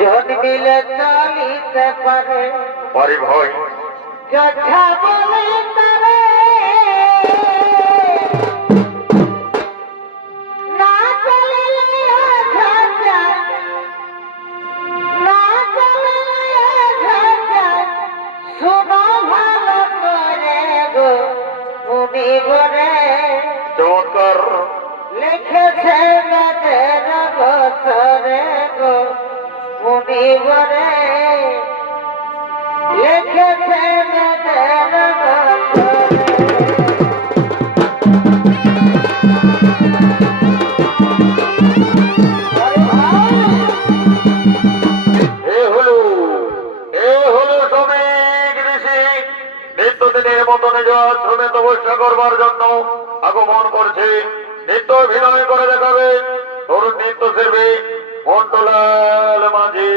জন্মিলে চলিতে পারে পারি ভাই যোদ্ধা বলে তারে না চলিলে ঝঞ্ঝা না চলিলে ঝঞ্ঝা শোনো ভালো করে গো মুনি বরে চমৎকার লিখেছে মেয়েদের বছরে গো মুনি বরে লিখেছে মেয়েদের বছরে নিত্যদিনের মতো নিজ আশ্রমে তপস্যা করবার জন্য আগমন করছে। নিত্য অভিনয় করে দেখাবে তরুণ নৃত্য শিল্পী মন্টুলাল মাঝি।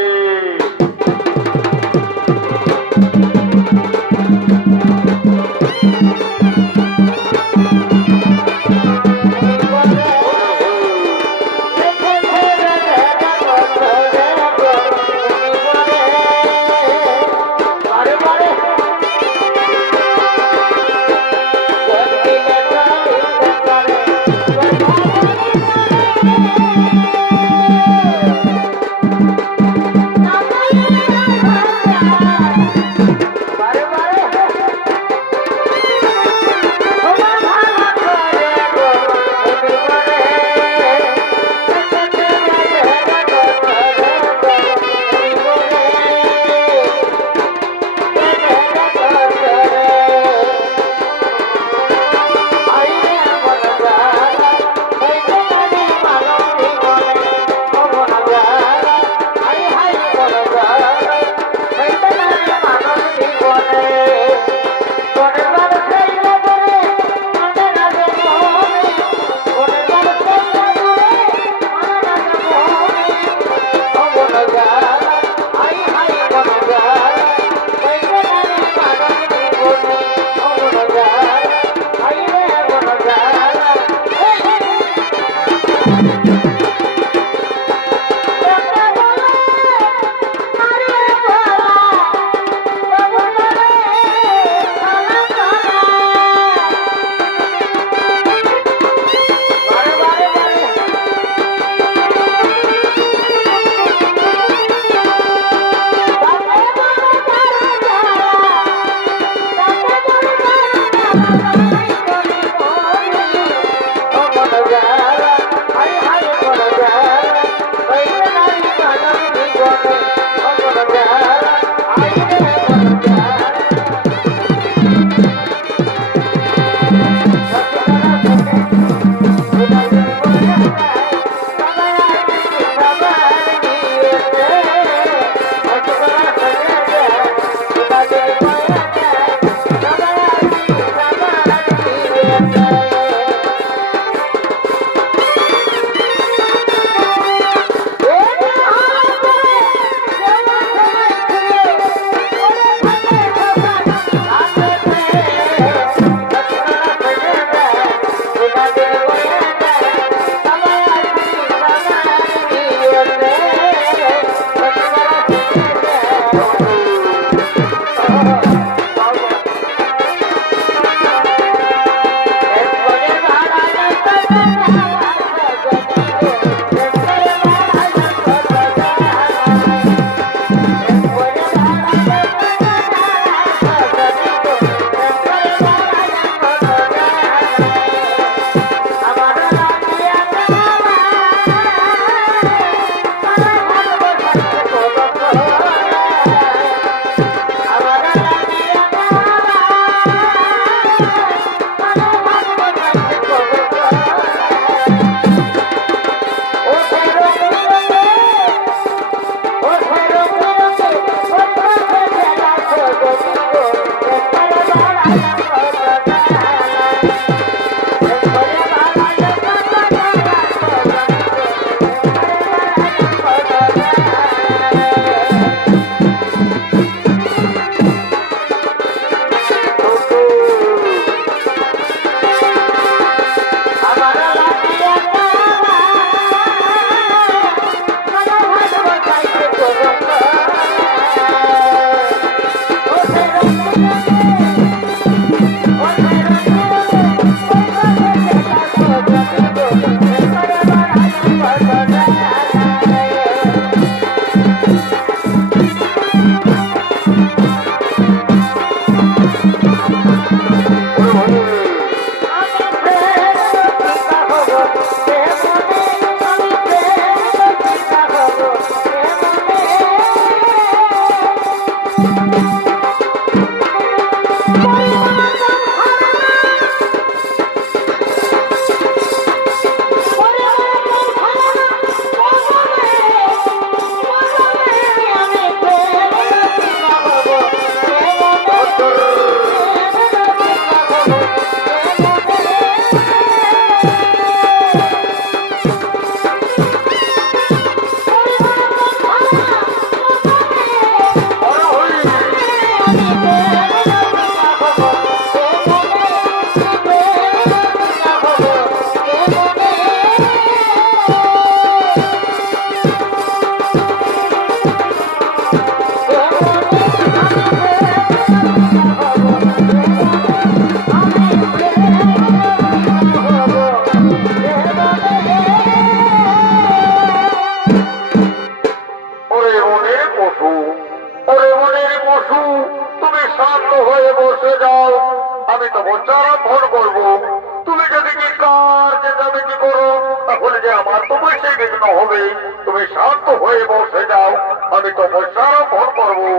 কেন হবে? তুমি শান্ত হয়ে বসে যাও, আমি তপস্যা আরম্ভ করবো।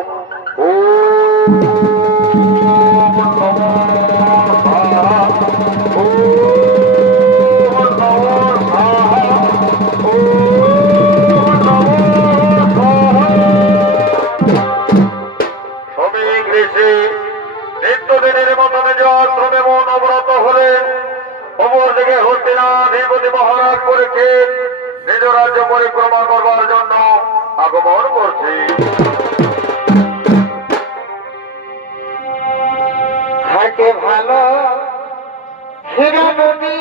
ওম নমো স্বাহা, ওম নমো স্বাহা, ওম নমো স্বাহা। শ্রমিক ঋষি নিত্যদিনের মতো নিজ আশ্রমে অবরত হলেন। অপরদিকে হস্তিনাধিপতি মহারাজ পরীক্ষিত নিজ রাজ্য পরিক্রমা করবার জন্য আগমন করছে। হাটে ভালো হীরা নদী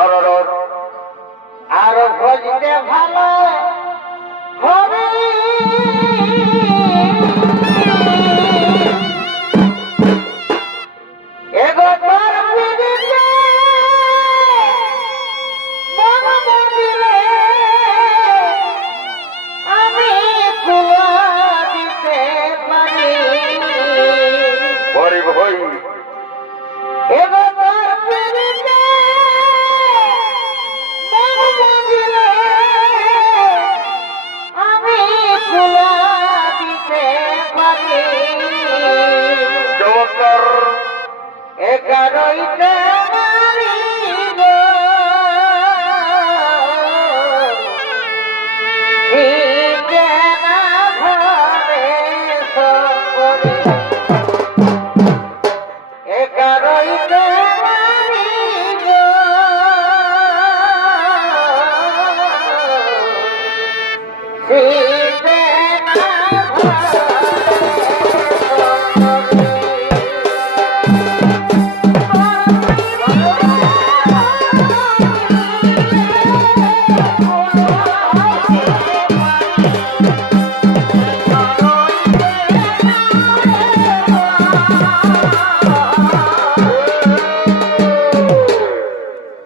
আর আর ভজতে ভালো হবে এগো তোর পিড়িতে মন মন্দিরে আমি কুয়া দিতে পারি হরি ভাই, এগো তোর পিড়িতে মন মন্দিরে আমি কুয়া দিতে পারি চমৎকার। একারইতে মারিব শীতে না ঘরে সকরি একারইতে মারিব শীতে না ঘরে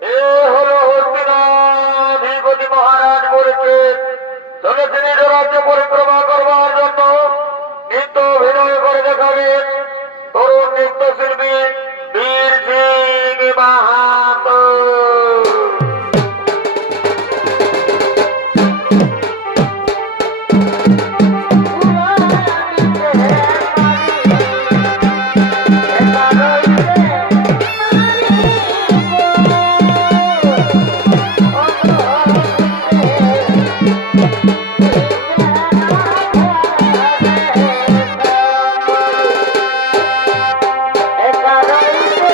এ হলো হস্তিনাধিপতি মহারাজ পরীক্ষিত চলেছে নিজ রাজ্য পরিক্রমা করবার জন্য। নৃত্য অভিনয় করে দেখাবেন তরুণ নৃত্যশিল্পী বীর সিং মাহাতো। একারইতে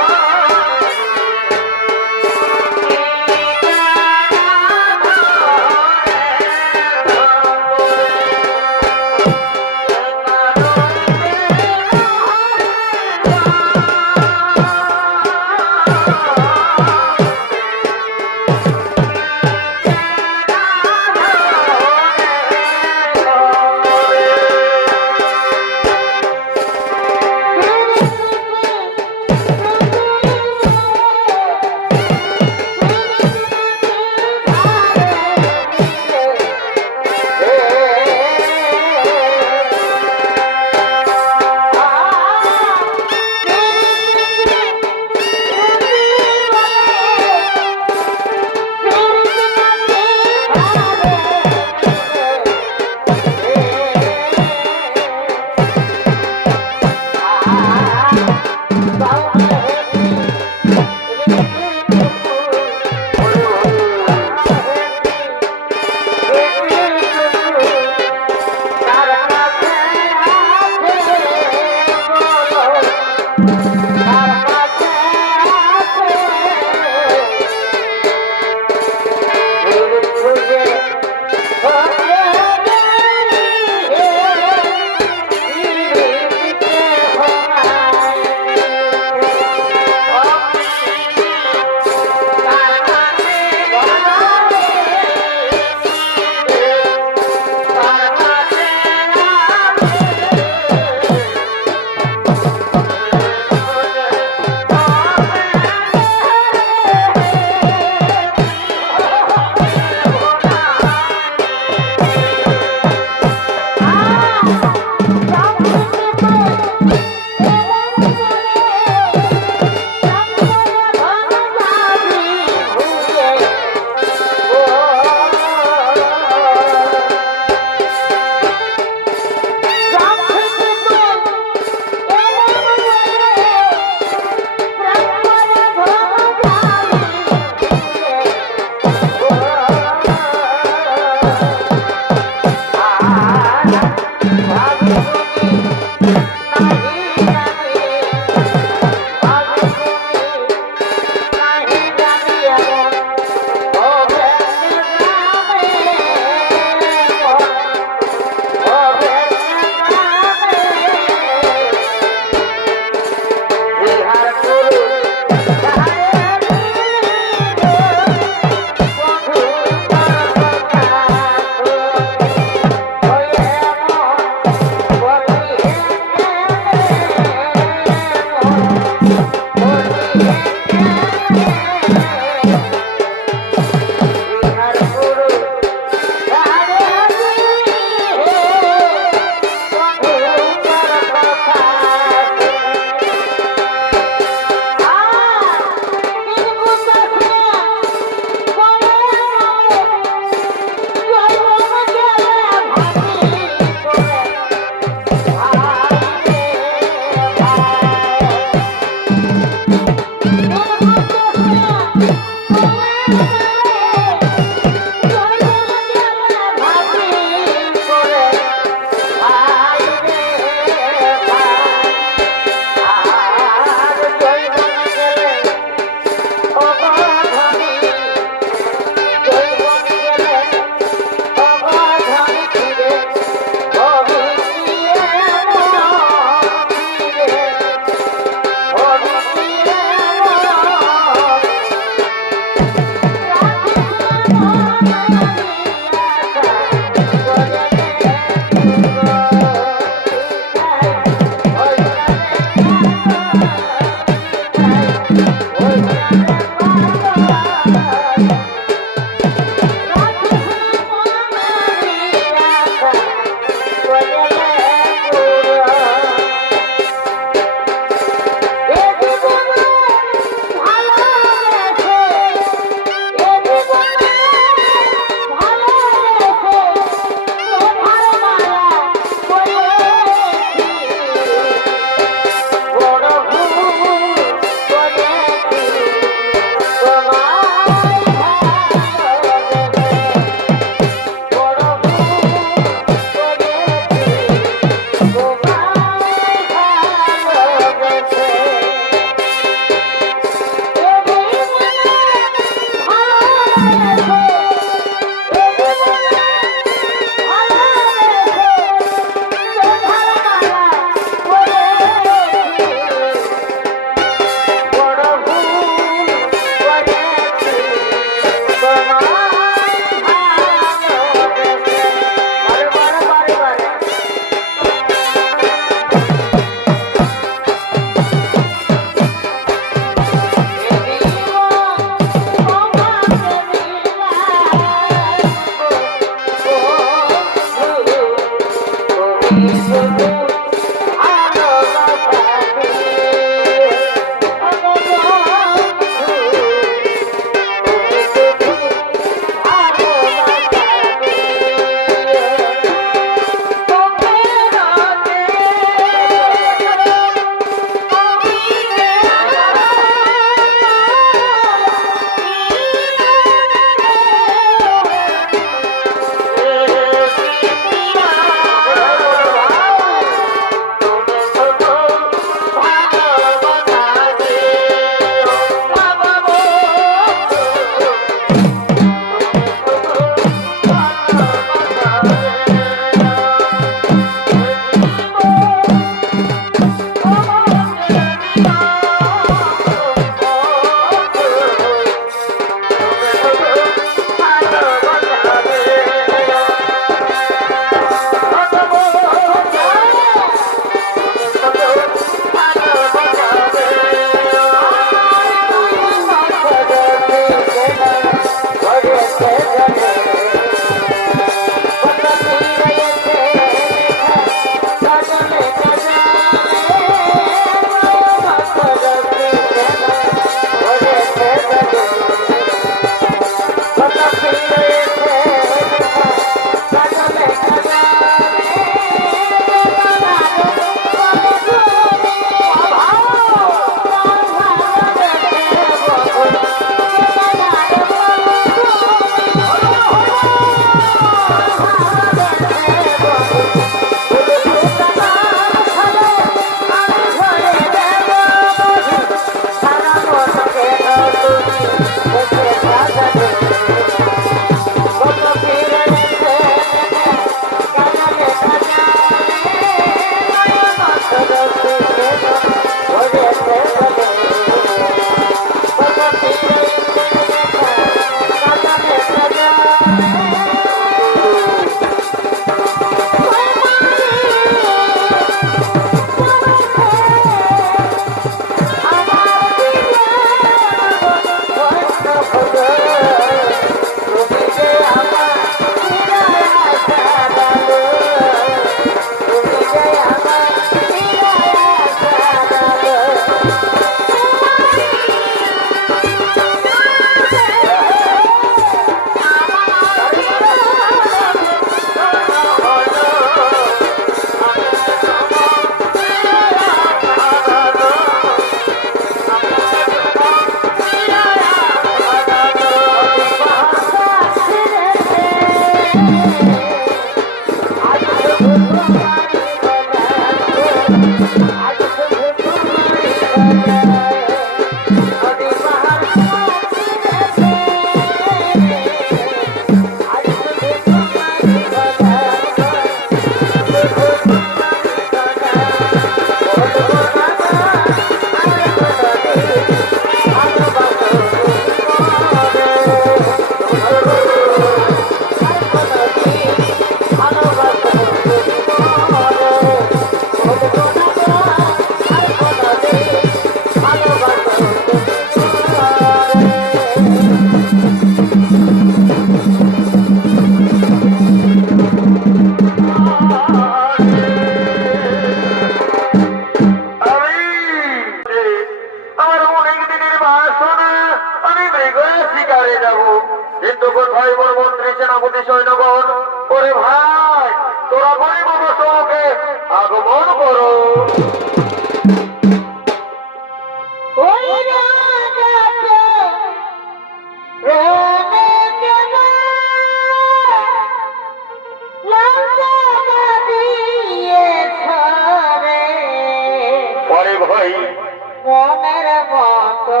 মনের মতো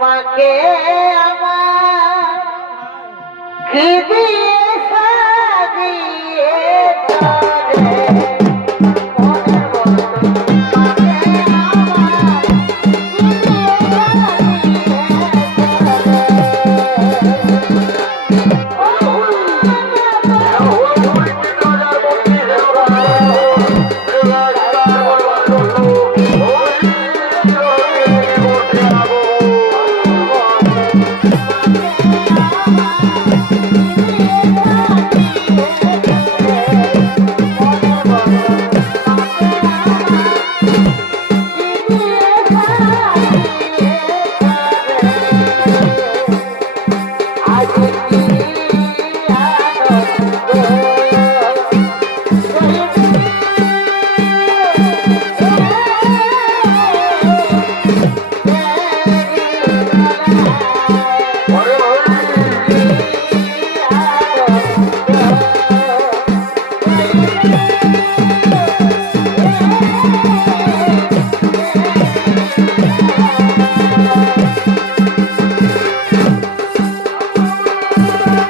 মাকে আমার কি দিয়ে সাজিয়ে তোরে মনের মতো পাবে আমার কি দিয়ে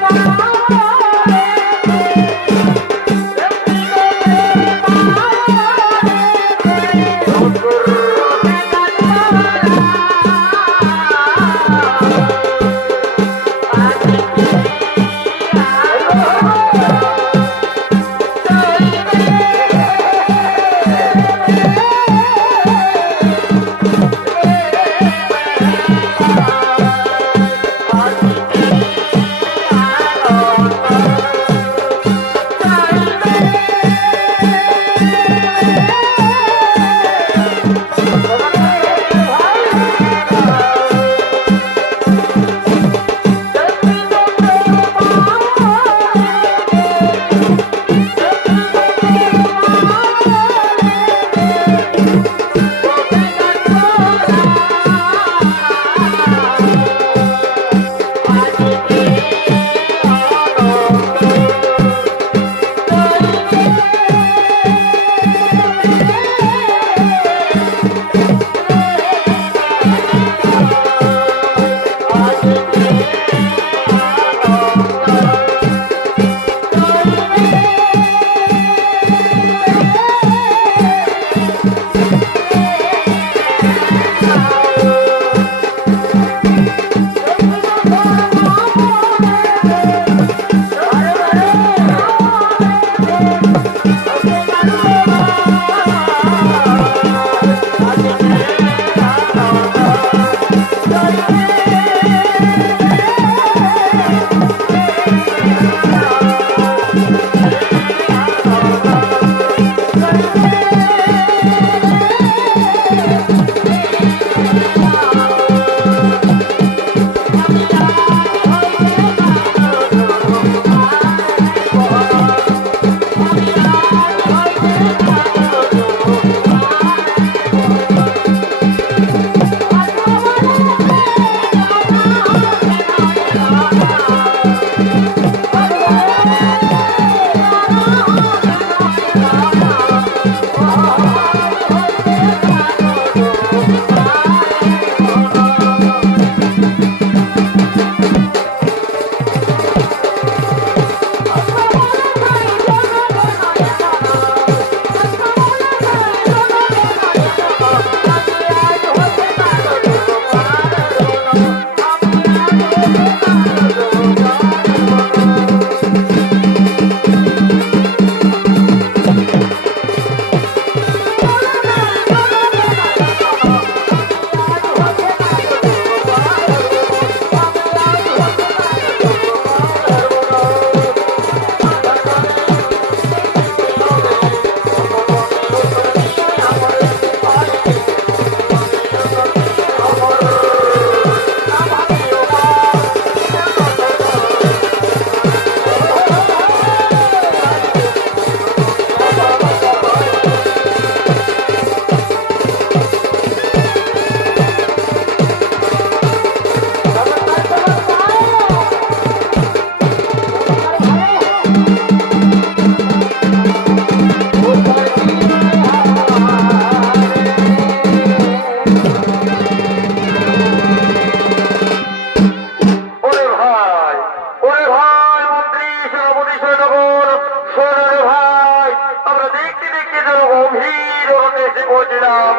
পৌঁছিলাম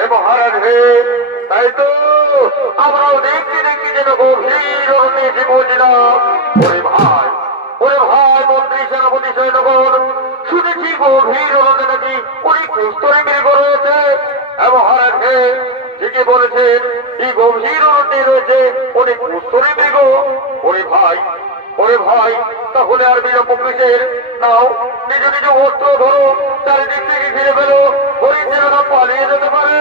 এ মহারাজ হে। তাই তো আমরাও দেখতে দেখতে যেন গভীর অরণ্যে এসে পৌঁছিলাম। ওরে ভাই মন্ত্রী সেনাপতি সৈন্যগণ, শুনেছি গভীর অরণ্যে নাকি অনেক কুস্তরে মৃগ রয়েছে। এ মহারাজ হে, ঠিকই বলেছেন, এই গভীর অরণ্যে রয়েছে অনেক কুস্তরে মৃগ। ওরে ভাই তাহলে আর বিলম্ব কিসের? নাও নিজ নিজ অস্ত্র ধরো, চারিদিক থেকে ঘিরে ফেলো, হরিণ যেন না পালিয়ে যেতে পারে।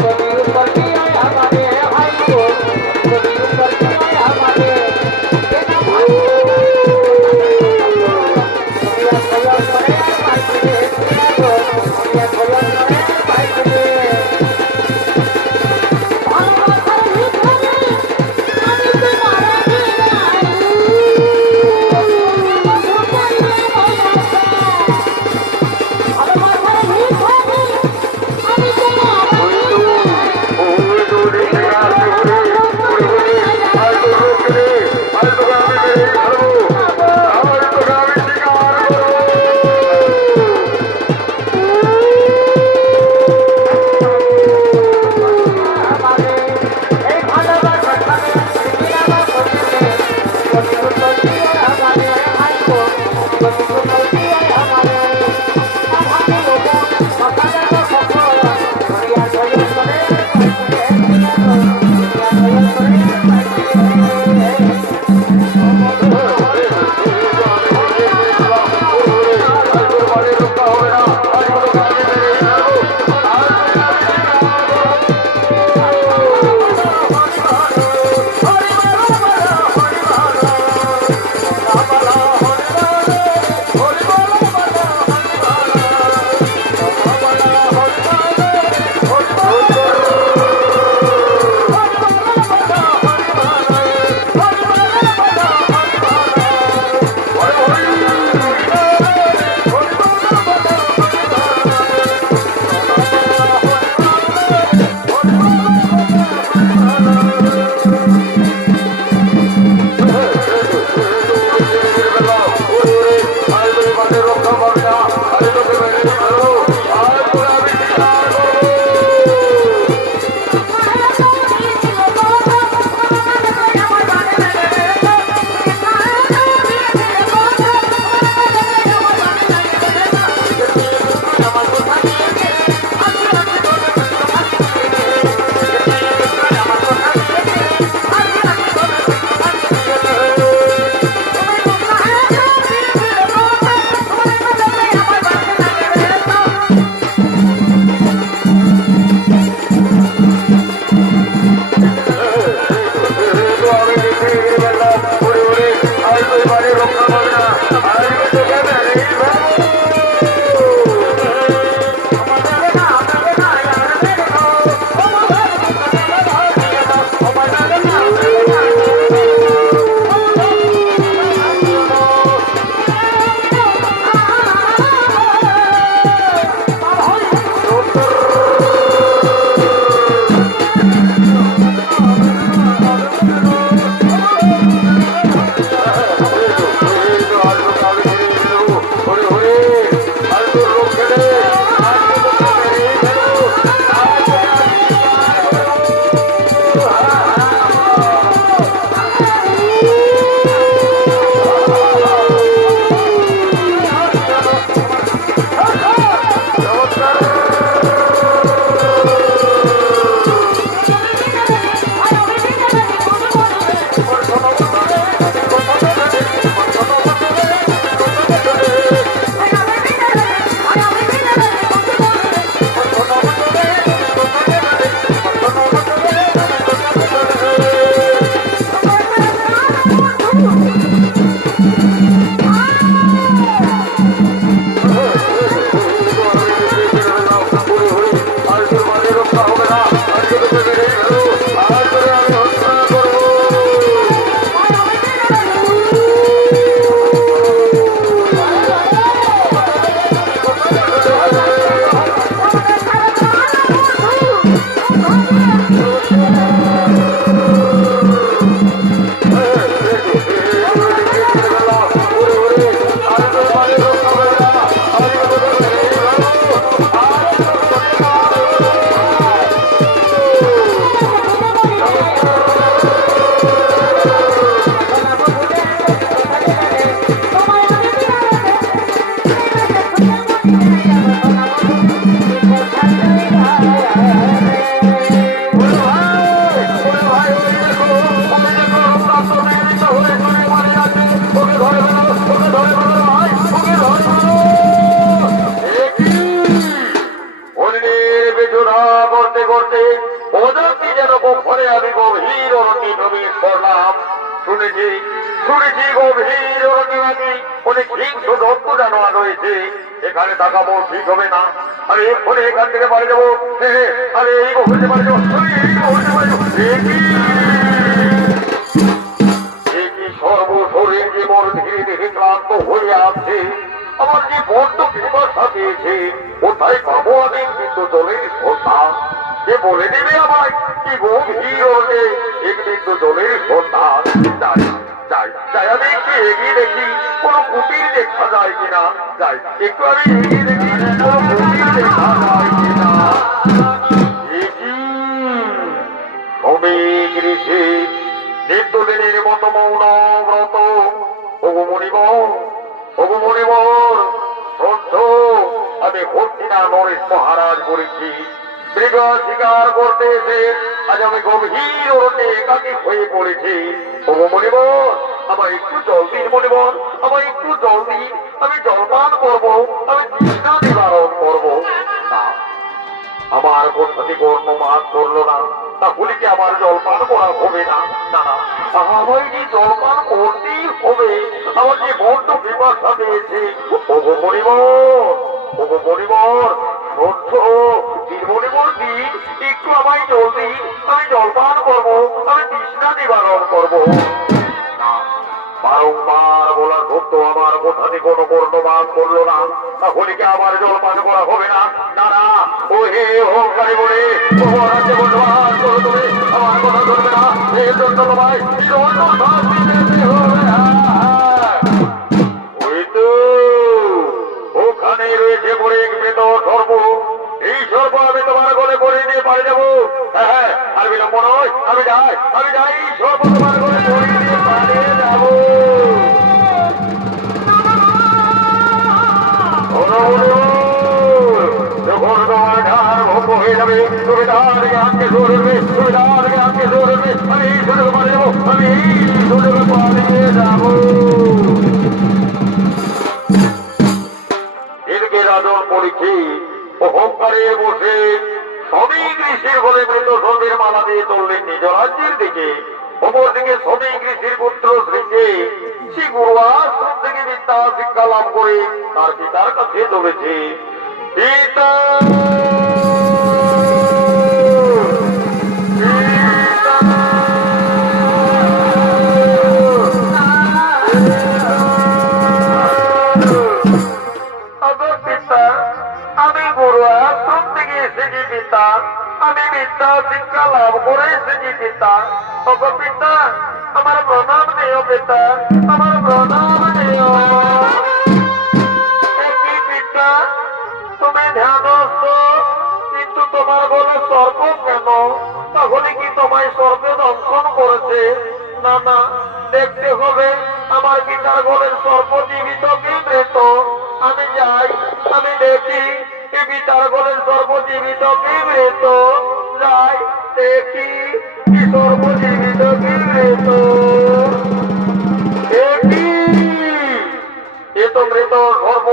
তুমি উপর দিয়ে আমাদের হাই গো, তুমি উপর দিয়ে আমাদের সেনা ভাই আমি গভীর অরণ্যে প্রবেশ করলাম। শুনেছি শুনেছি গভীর অরণ্যে নাকি অনেক হিংস্র জন্তু জানোয়ার রয়েছে। এখানে তাকাবো ঠিক হবে না। আরে এক্ষুনি এখান থেকে বাড়ি যাবো। আরে এই মুহূর্তে বাড়ি যাবো, আমি এই মুহূর্তে বাড়ি যাবো। সর্বশরীর যে মোর ধীরে ধীরে ক্লান্ত হয়ে আছে, আমার যে বড্ড পিপাসা পেয়েছে, কোথায় পাবো আমি কিন্তু জলের সন্ধান? সে বলে দেবে আমায় কি গভীর অরণ্যে এক বিন্দু জলের সন্ধান। যাই যাই যাই, আমি একটু এগিয়ে দেখি কোনো কুটির দেখা যায় কিনা। যাই একটু আমি এগিয়ে দেখি কোনো কুটির দেখা যায় কিনা। শ্রমিক ঋষি নিত্যদিনের মতো মৌন ব্রত। ওগো মণিবর, ওগো মণিবর, শ্রদ্ধ আমি হস্তিনা নরেশ মহারাজ বলেছি। মৃগ শিকার করতে এসে আজ আমি গভীর অরণ্যে একাকী হয়ে পড়েছি। ওগো মণিবর, আমার একটু জল দিন মণিবর, আমার একটু জল দিন। আমি জলপান করবো, আমি তৃষ্ণা নিবারণ করবো। না, আমার কথাটি কর্ণপাত করলো না, তাহলে কি আমার জলপান করা হবে না? না না, আমায় যে জলপান করতেই হবে। আমার যে বড্ড পিপাসা পেয়েছে। ওগো মণিবর, ওগো মণিবর, সহ্য মণিবর দিন, একটু আমায় জল দিন। আমি জলপান করবো, আমি তৃষ্ণা নিবারণ করবো। না, বারংবার বলা সত্য আমার কথাটি কোনো কর্ণপাত করলো না, তাহলে কি আমার জলপান করা হবে না? না না, ও হে অহংকারী বলে রাজ্যে বসবাস করো তুমি, আমার কথা ধরবে না। এর জন্য তোমায় অন্য শাস্তি দিতে হবে। ওই তো ওখানে রয়েছে পরে এক মৃত সর্প। এই সর্প আমি তোমার গলে পড়ে দিয়ে পারে যাবো। হ্যাঁ, আর বিলম্ব নয়, আমি যাই, আমি যাই। এই সর্প তোমার গলে পড়ে দিয়ে পারে যাবো। যখন তোমার ধার ভঙ্গ হয়ে যাবে, তুমি ধারকে আটকে ধরবে, তুমি ধারকে আটকে ধরবে। আমি এই সুযোগ পারে যাবো, আমি এই সুযোগ পালিয়ে যাবো। এদিকে রাজন পরীক্ষী অহংকারে বসে শ্রমিক ঋষির ঘরে মৃত সর্বের মালা দিয়ে চললেন নিজ রাজ্যের দিকে। অপরদিকে শ্রমিক ঋষির পুত্র শ্রীকে শ্রী গুরু আশ্রম থেকে বিদ্যা শিক্ষা লাভ করে তার পিতার কাছে চলেছে। পিতা আমি গুরু আশ্রম থেকে এসেছি পিতা, আমি বিদ্যা শিক্ষা লাভ করে এসেছি পিতা। ওগো পিতা, আমার প্রণাম নেও পিতা, আমার প্রণাম নেও। কি পিতা, তুমি ধ্যানস্থ, কিন্তু তোমার গলে সর্প কেন? তাহলে কি তোমায় সর্পে দংশন করেছে? না না, দেখতে হবে আমার পিতার গলের সর্প জীবিত কি মৃত। আমি যাই, আমি দেখি পিতার গলের সর্প জীবিত কি মৃত। যাই দেখি কি সর্প জীবিত কি মৃত। এ তো মৃত সর্প,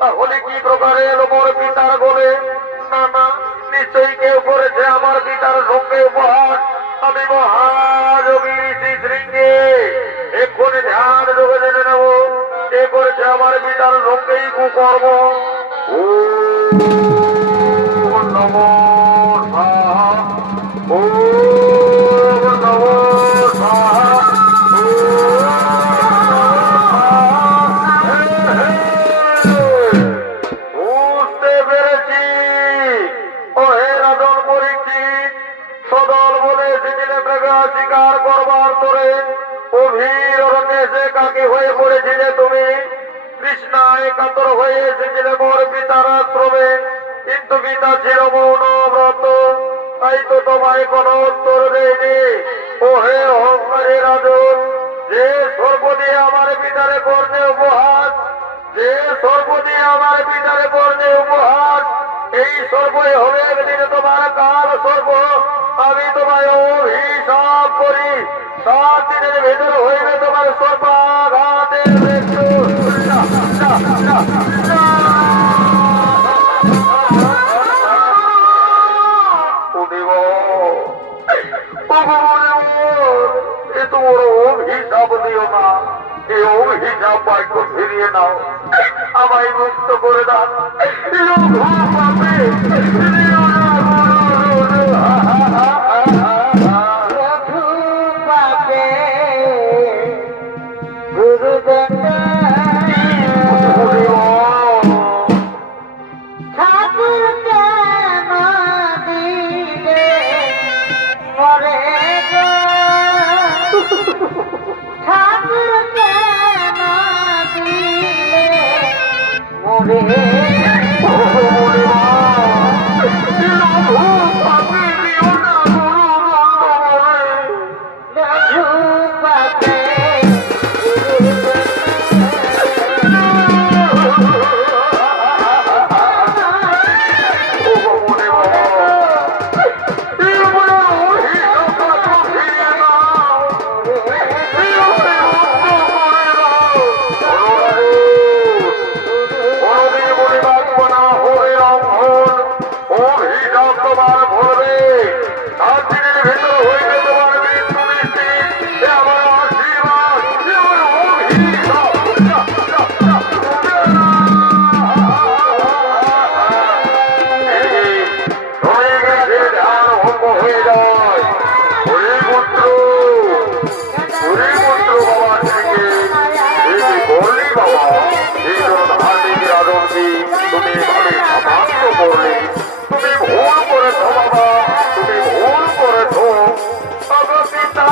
তাহলে কি প্রকারে এলো মোর পিতার গলে? না না, নিশ্চয়ই কেউ করেছে আমার পিতার সঙ্গে উপহার। আমি মহাযোগী ঋষি শৃঙ্গে এক্ষুনি ধ্যান যোগে জেনে নেব কে করেছে আমার পিতার সঙ্গেই কুকর্ম। ও নমো সাহা, ও নমো সাহা, বুঝতে পেরেছি। ও হে রাজন পরীক্ষিত, সদল বলে এসেছিলে মৃগা শিকার করবার তোরে। গভীর অরণ্যে এসে কাকে হয়ে পড়েছিলে তুমি। কৃষ্ণায় কাতর হয়ে এসেছিলে মোর পিতার আশ্রমে, কিন্তু পিতা ছিল মৌন ব্রত, তাই তো তোমায় কোনো উত্তর দেয়নি। ও হে অহংকারী রাজন, যে সর্ব দিয়ে আমার পিতারে কর্ণে উপহার, যে সর্ব দিয়ে আমার পিতারে কর্ণে উপহার, এই সর্বই হবে একদিন তোমার কাল সর্ব। আমি তোমায় অভিশাপ করি, 7 দিনের ভেতর হইবে তোমার সর্বাঘাতের মৃত্যু। এ তো বড় অভিশাপ দিও না, এই অভিশাপ বাক্য ফিরিয়ে নাও, আমায় মুক্ত করে দাও। রঘুপতে গুরুদণ্ড ঠাকুর কেন দিলে মরে গো ঠাকুর কেন দিলে মরে রঘুপতে তুমি ভাবে সামান্য করলে, তুমি ভুল করেছো বাবা, তুমি ভুল করেছো। পিতা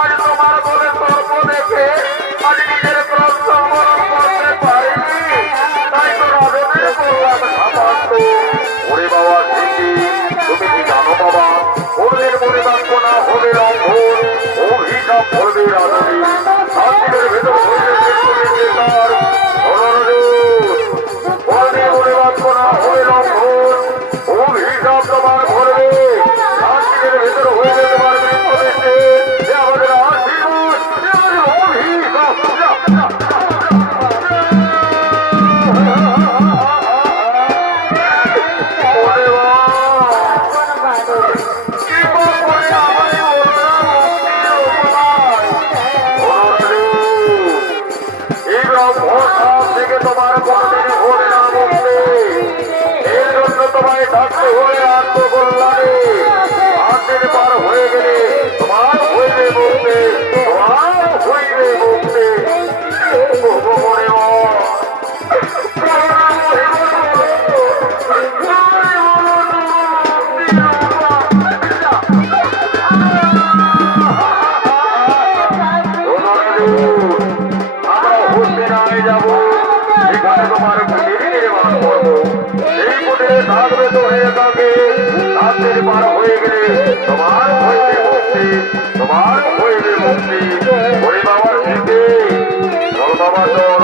আজ তোমার বলে তর্ক দেখে আজ নিজের প্রশ্ন মরণ করতে পারিনি, তাই তো রাজনের বললাম সামান্য। ওরে বাবা ঠিকই, তুমি কি জানো বাবা, ওদের পরিবাক্য না হলে রঙ্গন অভিশাপ করবে রাজনী, রাজনীদের ভেতর হয়ে অভিশাপ তোমার ভরবে, রাজনীদের ভেতর হয়ে যেতে পারবে আমাদের আশীর্বাদ, থেকে তোমার কোনদিন ভরে না মুক্তি, এর জন্য তোমায় থাকতে হলে আত্মকল্যাণে আজের পার হয়ে গেলে তোমার হইবে মুক্তি, তোমার হইবে মুক্তি। মনে আমরা হোসেনায় যাবো, সেখানে তোমার কুটির নির্মাণ করবো, সেই কুটিরে থাকবে তো হয়ে থাকে, রাতের পার হয়ে গেলে তোমার হইবে মুক্তি, তোমার হইবে মুক্তি। ওরে বাবার থেকে চল বাবা চল,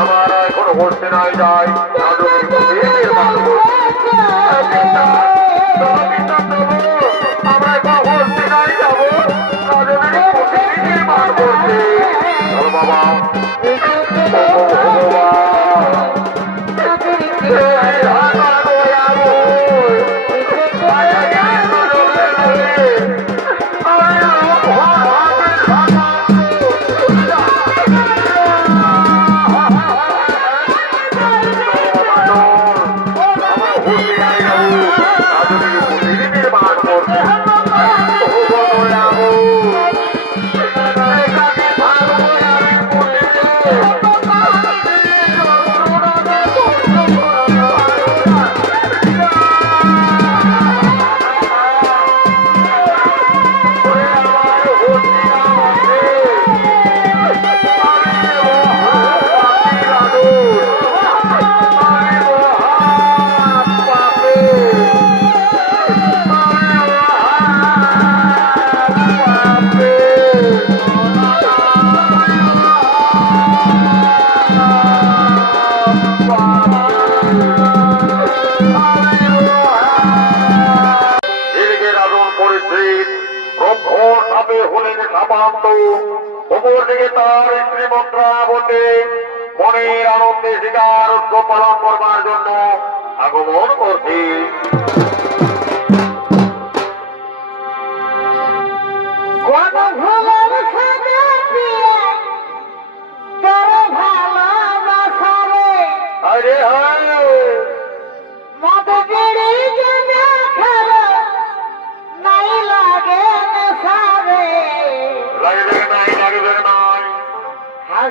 আমরা এখন হোসেনায় যাই, রাজনের কুটির নির্মাণ করবো। আমরা এখন হোসেনায় যাবো, রাজনের কুটির নির্মাণ করতে। চল বাবা মনের আনন্দে শিকার উৎসব পালন করবার জন্য আগমন করছি।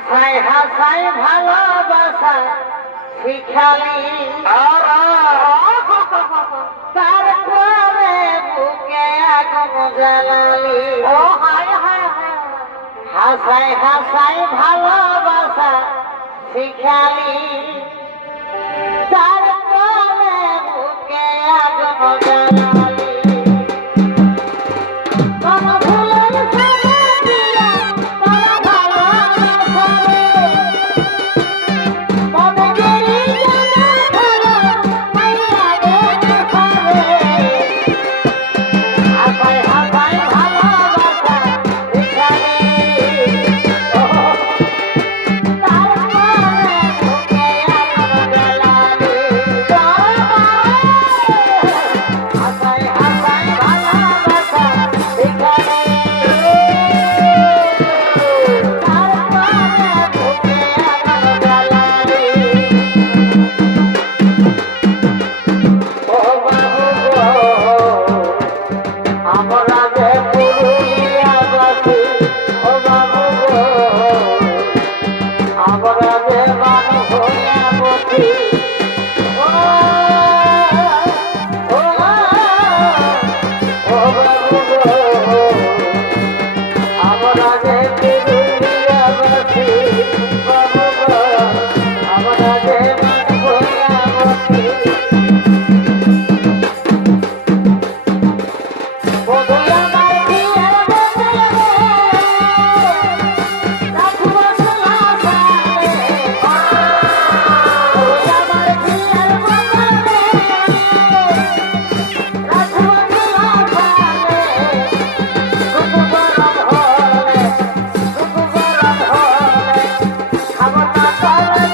হাসাই হাসাই ভালোবাসা শিখালি তারপরে বুকে আগুন জ্বালালি হাসাই হাসাই ভালোবাসা শিখালি তারপরে বুকে আগুন জ্বালালি কোন ভুলের সাজা দিয়া তোর ভালোবাসা তবে গেলি জানা ভালো মাইয়া দেখে পারে হাসাই হাসাই ভালোবাসা শিখালি তারপরে বুকে আগুন জ্বালালি হাসাই হাসাই ভালোবাসা শিখালি তারপরে বুকে আগুন জ্বালালি ও বাবু গো আমরা যে পুরুলিয়াবাসী ও বাবু গো আমরা যে মানুষ হইয়া বসি ও ও ও বাবু গো আমরা যে পুরুলিয়াবাসী বাবু গো আমরা যে মানুষ হইয়া বসি বধু আমার বিয়ের বদলে রাখবো সোনা সালে বধু আমার বিয়ের বদলে রাখবো সোনা সালে দুঃখ গরম হলে খাবো না তলে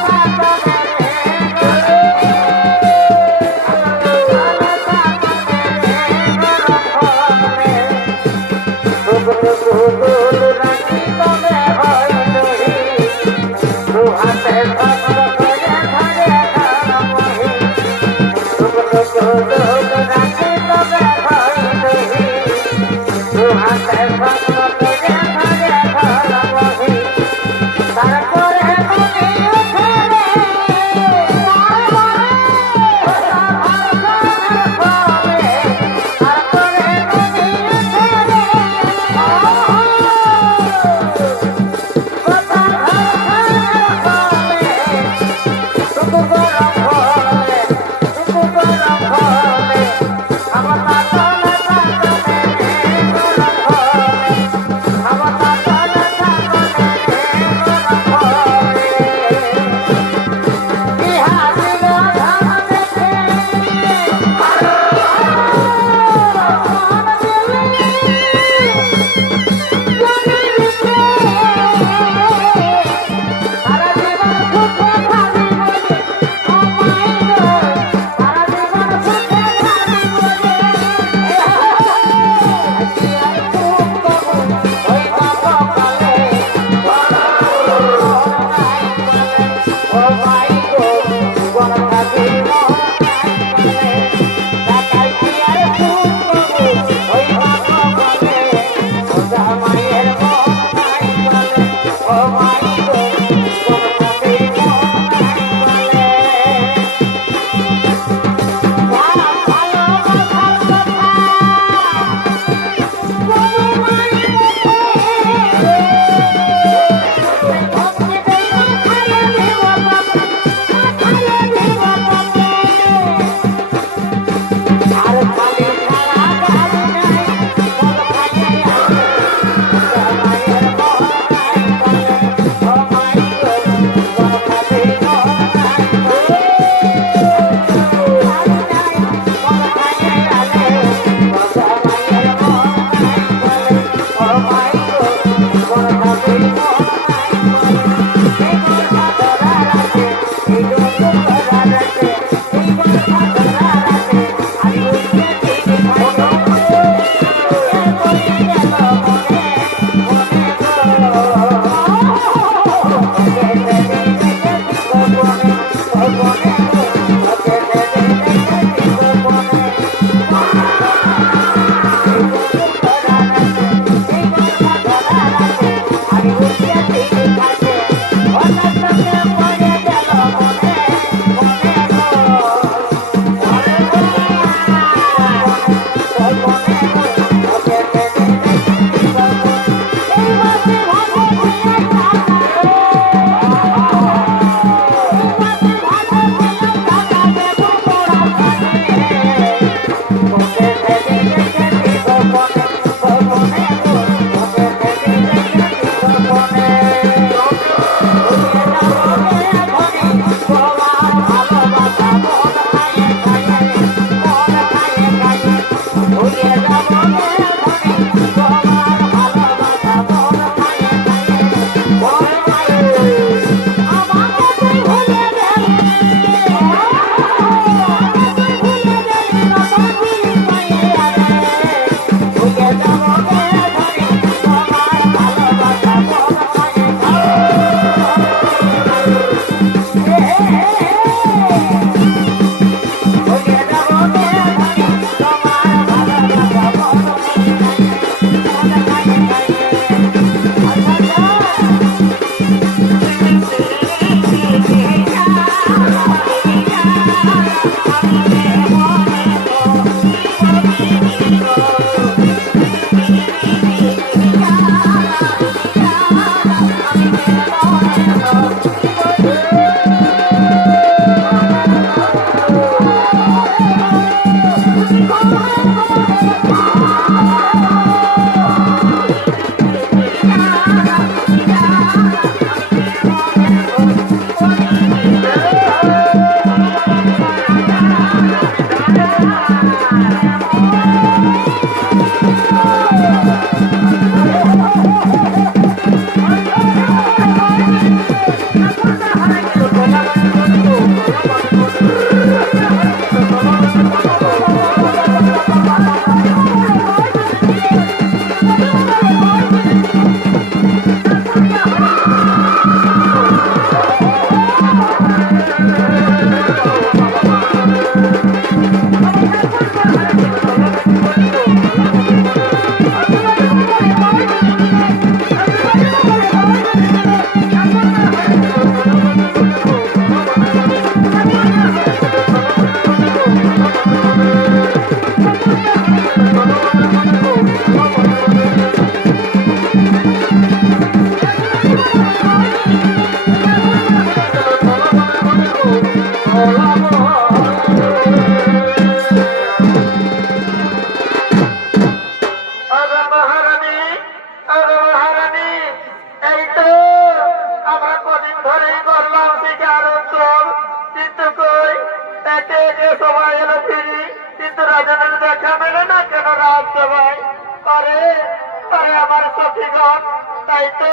আরে আমার সখীগণ, তাই তো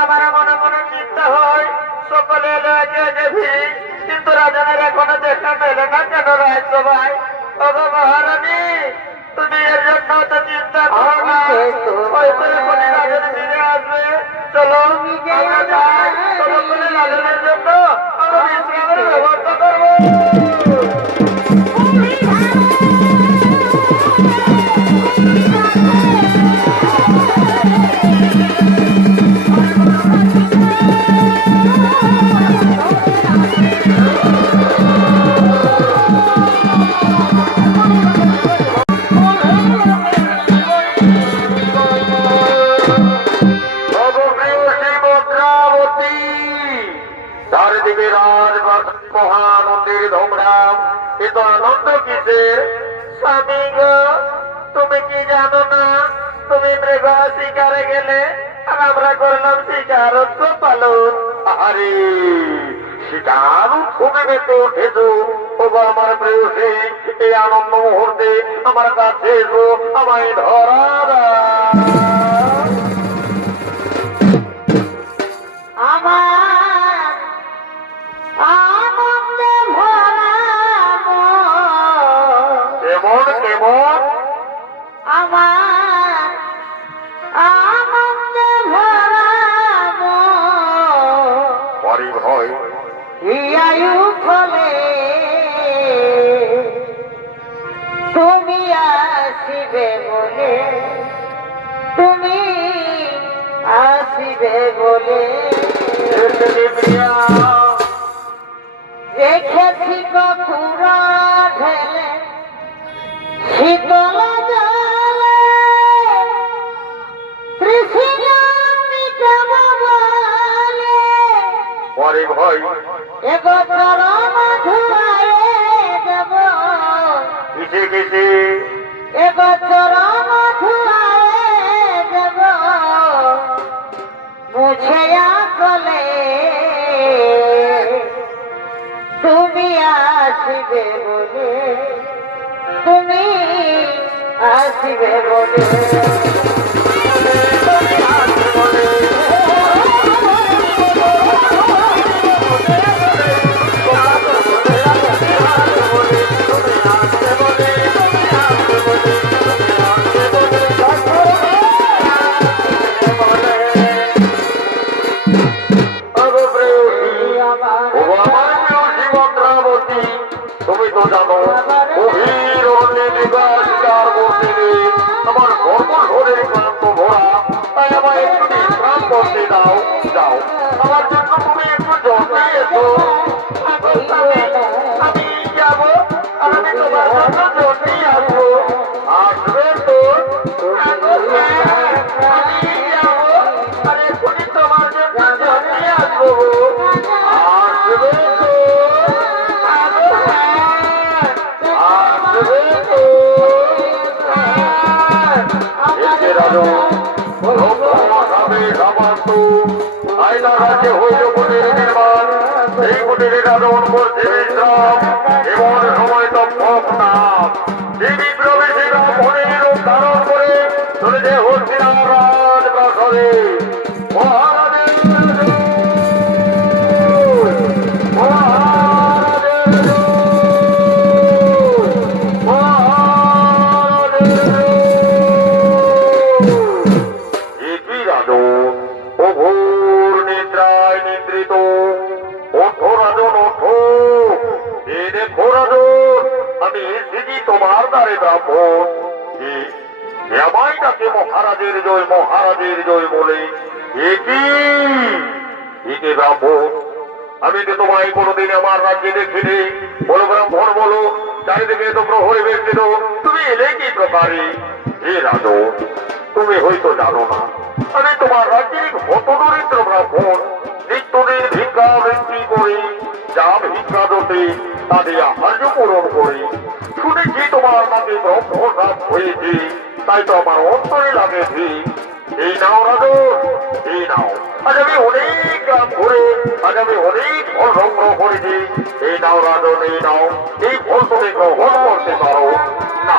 আমার মনে মনে চিন্তা হয় সকলে এলো একে একে ভিড়, কিন্তু রাজনের এখনো দেখা মেলে না কেন রাজ্য ভাই? ওগো মহারানী, তুমি এর জন্য তো চিন্তা করো না, হয়তো এখনই রাজন ফিরে আসবে। চলো আমরা যাই, চলো করে রাজনের জন্য আমরা বিশ্রামের ব্যবস্থা করবো। চারিদিকে রাজবাস মহানন্দের ধুমধাম, এ তো আনন্দ কিসের? স্বামী গো, তুমি কি জানো না তুমি মৃগ শিকারে গেলে আর আমরা করলাম শিকারত্ব পালন? আরে শিকার উৎসবে মেতে উঠেছো। ও গো আমার প্রেয়সী, এই আনন্দ মুহূর্তে আমার কাছে এসো, আমায় ধরা দাও। আমার আনন্দে ভরা মন, কেমন কেমন আমার আনন্দে ভরা মন, পরি ভয় হিয়ায়ু ফলে তুমি আসিবে বলে, তুমি আসিবে বলে দেখেছি কপুরা ঢেলে শীতল জলে তৃষ্ণা মিটাব বলে, পরি ভয় এগো চরণ ধুয়ায়ে দেব, কিসে কিসে এগো চরণ ধুয়ায়ে দেব, মুছে আসলে তুমি আসিবে বলে, তুমি আসিবে বলে। তুমি তো জানো গভীর শিকার করতে আমার গর্ব ধরে ক্লান্ত ভরা, তাই আমায় একটু বিশ্রাম করতে দাও। যাও, আমার জন্য তুমি একটু যত্নে এসো। আমি যাবো, আর আমি তোমার জন্য যত্নেই আসবো। আসবে তো? আমি যাবো, আর এক্ষুনি তোমার জন্য যত্নেই আসবো। আসবে তো? আসবে তো? এসে রাজু আয়না রাজ্যে হইল কুটির নির্মাণ, এই কুটিরে রাজন করছে বিশ্রাম। এমন সময় তৎক্ষক নাম দেবী প্রবেশে মনের রূপ ধারণ করে চলেছে হচ্ছিলাম রাজপ্রাসাদে। মহারাজের জয়, মহারাজের জয়, মহারাজের জয়। একই রাজন ও ঘোর নিদ্রায় নিদ্রিত। ওঠো রাজন ওঠো, এ দেখো রাজন, আমি এসেছি তোমার দ্বারে ব্রাহ্মণ। আমায় তাকে মহারাজের জয় মহারাজের জয় বলে একে ব্রাহ্মণ? আমি তো তোমায় কোনোদিন আমার রাজ্যে দেখিনি। বলো ব্রাহ্মণ বলো, চারিদিকে তো প্রহরী বেষ্টিত, তুমি এলে কি প্রকারে? হে রাজন, তুমি হয়তো জানো না আমি তোমার রাজ্যের কত দরিদ্র ব্রাহ্মণ। নিত্যদিন ভিক্ষা বৃত্তি করি, যা ভিক্ষা জোটে তা দিয়ে আহার্য পূরণ করি। শুনেছি তোমার নাকি ব্রহ্মসাপ হয়েছে, তাই তো আমার অন্তরে লাগেছি। এই নাও রাজন, এই নাও। আজ আমি অনেক গ্রাম ঘুরে, আজ আমি অনেক ফল সংগ্রহ করেছি। এই নাও রাজন, এই নাও, এই ফল তুমি গ্রহণ করতে পারো। না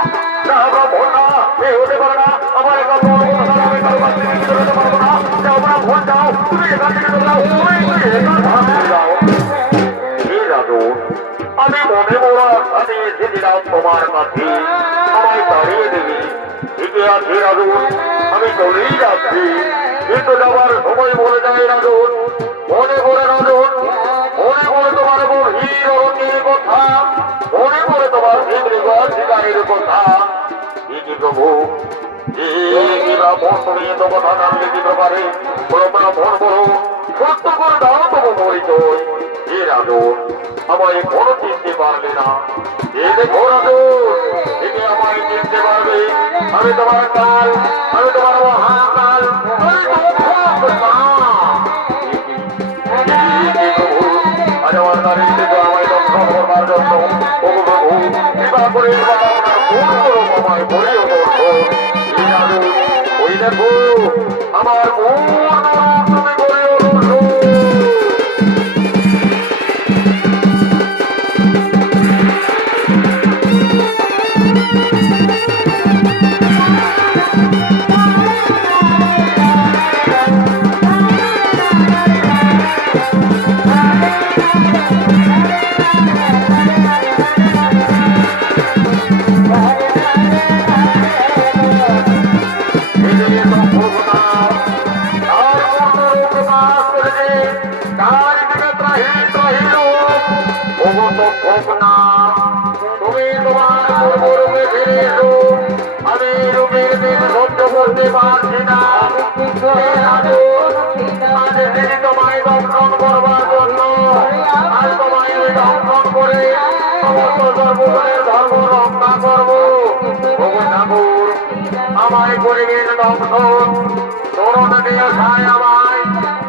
না ব্রাহ্মণ না, এ হতে পারে না। আমার একটা কারো কাছ থেকে কিছু হতে পারবো না। যাও না, ভুল যাও, তুমি এখান থেকে চলে যাও, তুমি এখান থেকে যাও। হে রাজু, আমি মনে বড় আশা নিয়ে এসেছিলাম তোমার কাছে, আমায় দাঁড়িয়ে দেবে। ঠিকই আছে রাজু, আমি চলেই যাচ্ছি, কিন্তু যাবার সময় বলে যায় রাজু, মনে করে রাজু, মনে করে তোমার গভীর অরণ্যের কথা, মনে করে তোমার ভিতরে শিকারের কথা। ঠিকই প্রভু, এরা মন নিয়ে তো কথা জানলে দিতে পারে, বলো তোরা মন বলো, সত্য করে দাও তবু পরিচয়। এ রাজু, আমায় বড় চিনতে পারলে না। এ দেখো রাজু, একে আমায় চিনতে পারবে, আমি তোমার কাল, আমি তোমার মহাকাল, আমি তোমার না। আজ আমার দাঁড়িয়ে থেকে আমায় দর্শন করবার জন্য প্রভু প্রভু কৃপা করে আপনার পূর্ণ আমায় বলিও দর্শন। এই রাজু, ওই দেখো আমার পূর্ণ তুমি বলিও দর্শন। তোমায় দর্শন করবার জন্য আর তোমায় দর্শন করে সমস্ত সর্বজনের ধর্ম রক্ষা করবো। ঠাকুর, আমায় করিবেন দর্শন, তরুণ দিও সায় আমায়,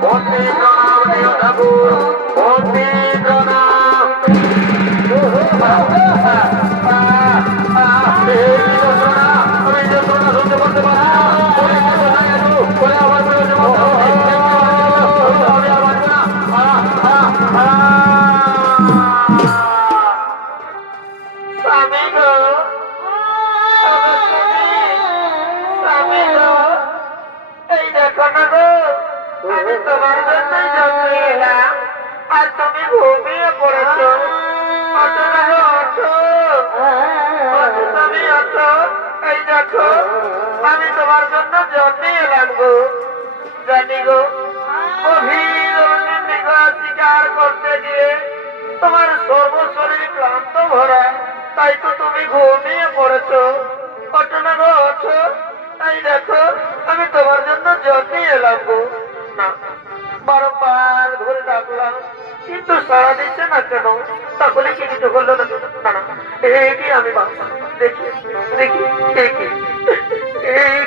ভক্তি প্রণাম দিও ঠাকুর, ভক্তি প্রণাম। আমি যন্ত্রণা সহ্য করতে পারি না, আমার বিরুদ্ধে স্বামী গো, স্বামী গো, এই দেখো না গো, আমি তোমার জন্যই জন্ম এলাম, আর তুমি ঘুমিয়ে পড়েছো। ওঠো না গো, ওঠো, ওঠো স্বামী, ওঠো। এই দেখো, আমি তোমার জন্য জন্মে এলাম গো। জানি গো, গভীর অরণ্যের নিকট শিকার করতে গিয়ে তোমার সর্বশরীর ক্লান্ত ভরা, তাই তো তুমি ঘুমিয়ে পড়েছো। ওঠো না গো, ওঠো। এই দেখো, আমি তোমার জন্য জন্মে এলাম গো। না, বারবার ধরে ডাকলাম, কিন্তু সারা দিচ্ছে না কেন? তাহলে কি কিছু করলো না? না না, কি আমি দেখি দেখি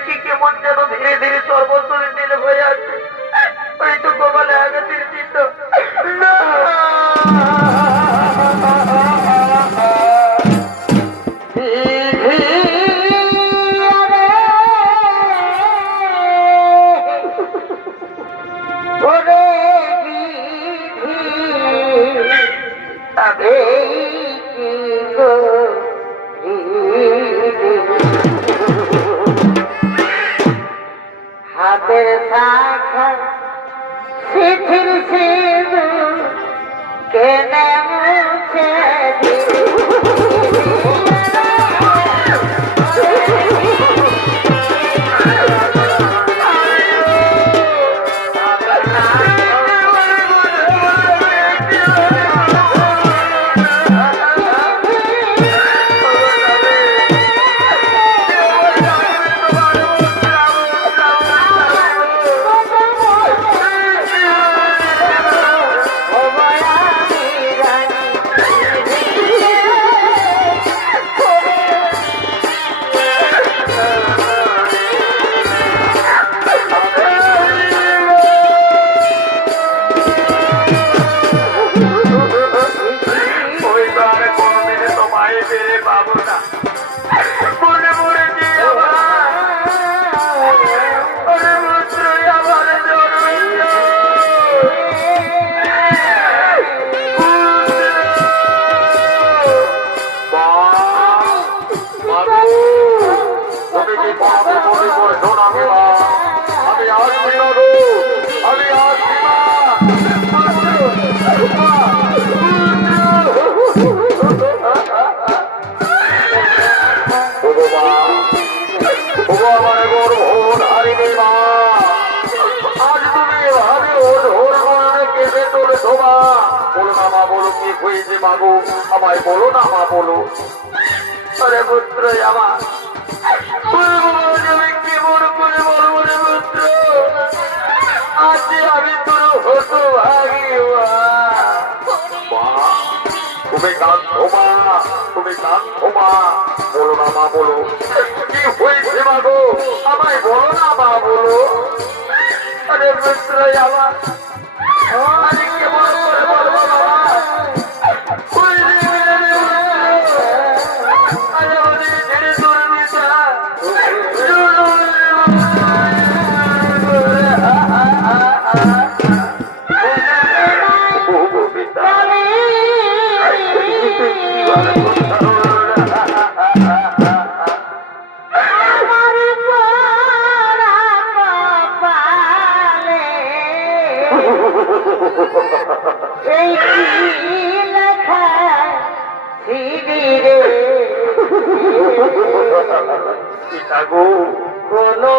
কি কেমন যেন ধীরে ধীরে সর্বশরীর নীল হয়ে আসছে। ওই তো কপালে আগে চিন্তিত না। হাতের শাখা শিথিল সিঁদু কেনে মুছে মাগো আমায় বলো না মা বলো। ওরে পুত্র আমার আমি কেমন করে বলবো রে পুত্র, আজ আমি তোর হতো ভাগি মা তুমি কাঁদছো মা, তুমি কাঁদছো মা, বলো না মা বলো কি হয়েছে মাগো আমায় বলো না মা বলো। আরে পুত্র আমার আমি কেমন করে বলবো বাবা, ওই আরে ওরে ছেড়ে তোর মিশা গো কোনো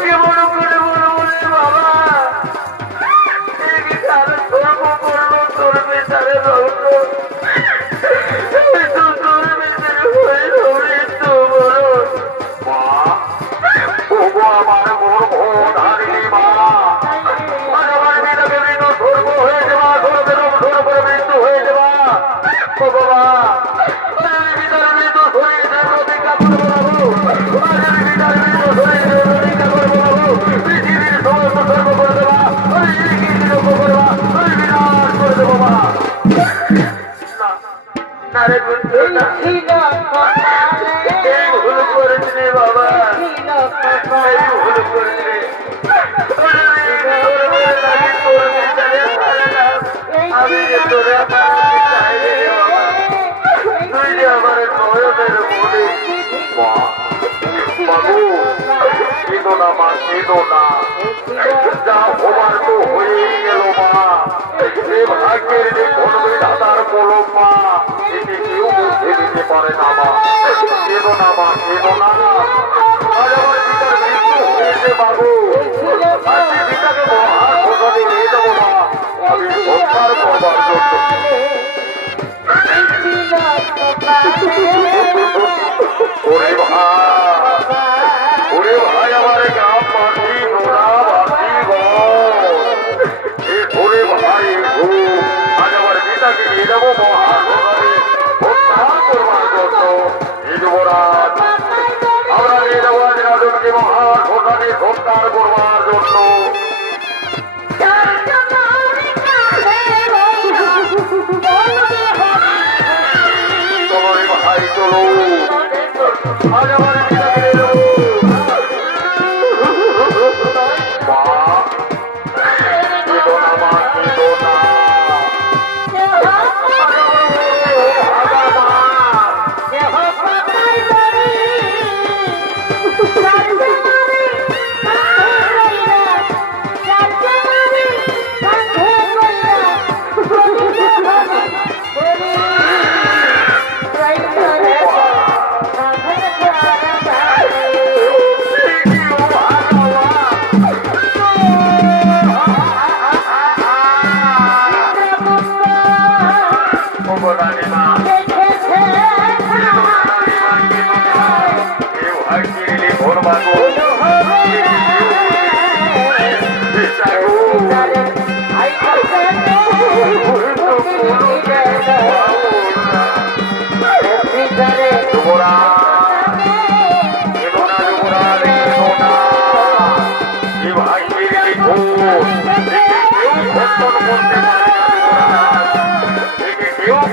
কেমন করে বলবো রে বাবা, ধর্ম করলো তোর বেচারে রহল তোর বেচারে হয়ে ধরে তো বলো মা ওগো আমার গর্ভধারিণী মা, আজ আমার মেয়েটাকে মৃত ধর্ম হয়ে যাওয়া, ধর্মের ধর্ম করে মৃত্যু হয়ে যাওয়া। ও বাবা আমি পিতার মৃত শরীরে প্রতিজ্ঞা করবো বাবু, আজ আমি পিতার মৃত শরীরে প্রতিজ্ঞা করবো বাবু, পৃথিবীর সমস্ত ধর্ম করে দেবা, আমি নিরক্ষ করবা, আমি বিনাশ করে দেবো মা। না রে পুত্র না, এই ভুল করেছি রে বাবা, এই ভুল করেছি আমি যে তোরা চাই রে বাবা, তুই যে আমার নয়নের মনে মা বাবু কেঁদো না মা কেঁদো না, যা হবার তো হয়েই গেল মা, এ ভাগ্যের যে ঘটবে দাদার কলম মা, একে কেউ বুঝে দিতে পারে না মা, কেঁদো না মা কেঁদো না। আজ আমার পিতার মৃত্যু হয়েছে বাবু, আজকে পিতাকে মহাশ্মশানে নিয়ে যাবো মা, আমি সংসার করবার জন্য। ওরে ভাই আমার গ্রামবাসী নোড়াবাসী ওরে ভাই গো, আজ আমার পিতাকে নিয়ে যাবো মহাশ্মশানে উদ্ধার করবার জন্য। যুবরাজ আমরা নিয়ে যাবো আজ রাজনকে মহাশ্মশানে উদ্ধার করবার জন্য। চলো রে ভাই চলো, আজ আমার পিতাকে নিয়ে যাবো। মা কেঁদো না মা কেঁদো না,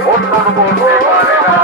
খণ্ডন করতে পারে না।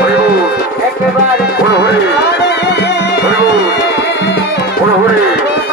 হরি বল, হরি হরি বল, হরি হরি